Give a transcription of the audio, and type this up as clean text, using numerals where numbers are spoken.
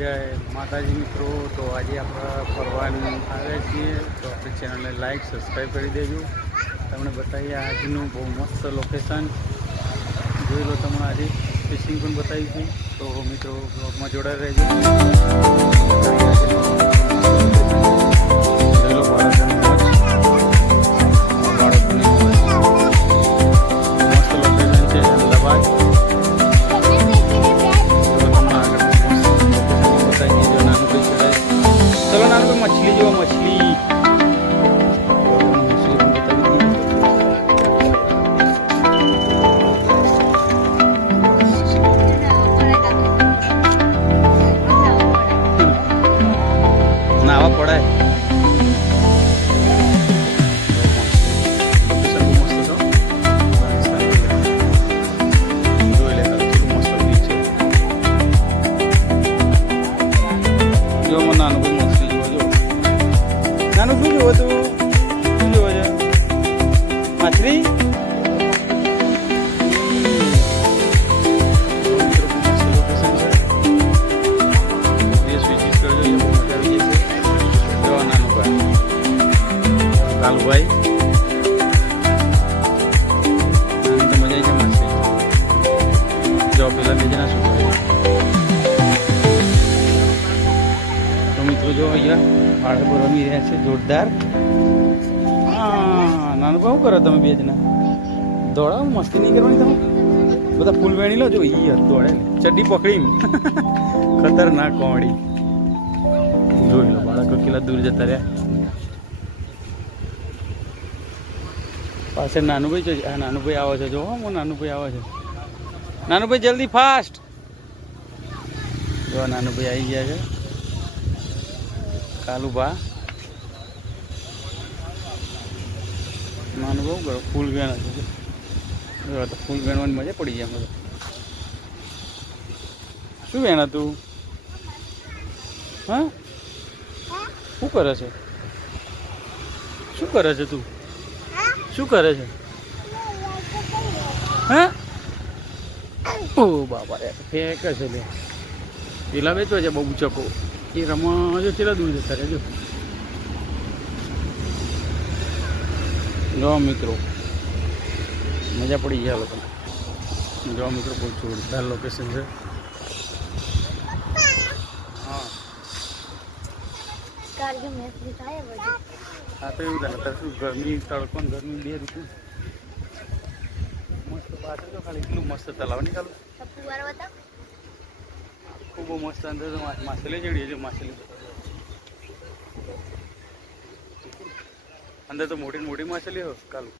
જય માતાજી મિત્રો. તો આજે આપણે ફરવાનું આવ્યા છીએ, તો આપણી ચેનલને લાઈક સબસ્ક્રાઈબ કરી દેજો. તમને બતાવીએ આજનું બહુ મસ્ત લોકેશન. જોઈ લો, તમને આજે ફિશિંગ પણ બતાવી છે. તો મિત્રો બ્લોગમાં જોડાઈ રહેજો. જોઈ લો બાળકોની મોજ, બાળકોની મોજ. મસ્ત લોકેશન છે અમદાવાદ. चलो नानू को मछली जो मछली नावा पड़ा है. નાનું શું જોવો તું? શું જોવો છે? માછલી? દેશ વિઝિટ કરજો, એ બહુ મજા આવી જશે. જોવા નાનું ભાઈ કાલુભાઈ, નાની તો મજા આવી છે માછલી. જો પેલા બે જણા શું કરે? તો મિત્રો જો અહીંયા બાળકો રમી રહ્યા છે જોરદાર. હા નાનું શું કરો તમે બે જણા? દોડાવો, મસ્તી નહીં કરવાની તમે. બધા ફૂલ વેણી લો. જો યાર દોડે ચડ્ડી પકડી ખતરનાક કોમેડી. જોઈ લો બાળકો કેટલા દૂર જતા રહ્યા. પાસે નાનુભાઈ છે. હા નાનુભાઈ આવે છે. જો હું નાનુભાઈ આવે છે. નાનુભાઈ જલ્દી ફાસ્ટ. જો નાનુભાઈ આવી ગયા છે. કાલુભા નાનું બહુ કરો. ફૂલ વેણ હતું. તો ફૂલ વેણવાની મજા પડી જાય. મને શું વેણ હતું? હા શું કરે છે? શું કરે છે તું? શું કરે છે? હા ઓ બાબા રે ફેંકે છે લે. પેલા વેચવા છે બહુ ચકો. એ રમવા જો કેટલા દૂર જતા રહેજો. જો મિત્રો મજા પડી ગયા લોકોને. જો મિત્રો બહુ જોરદાર લોકેશન છે. હા હા તો એવું થાય. શું ગરમી તડકો ગરમી બે ઋતુ મસ્ત બહાર જો ખાલી એટલું મસ્ત તલાવ નહીં ચાલુ. ખૂબ મસ્ત અંદર માછલી ચડી છે. માછલી અંદર તો મોટી મોટી માછલી હો કાલું.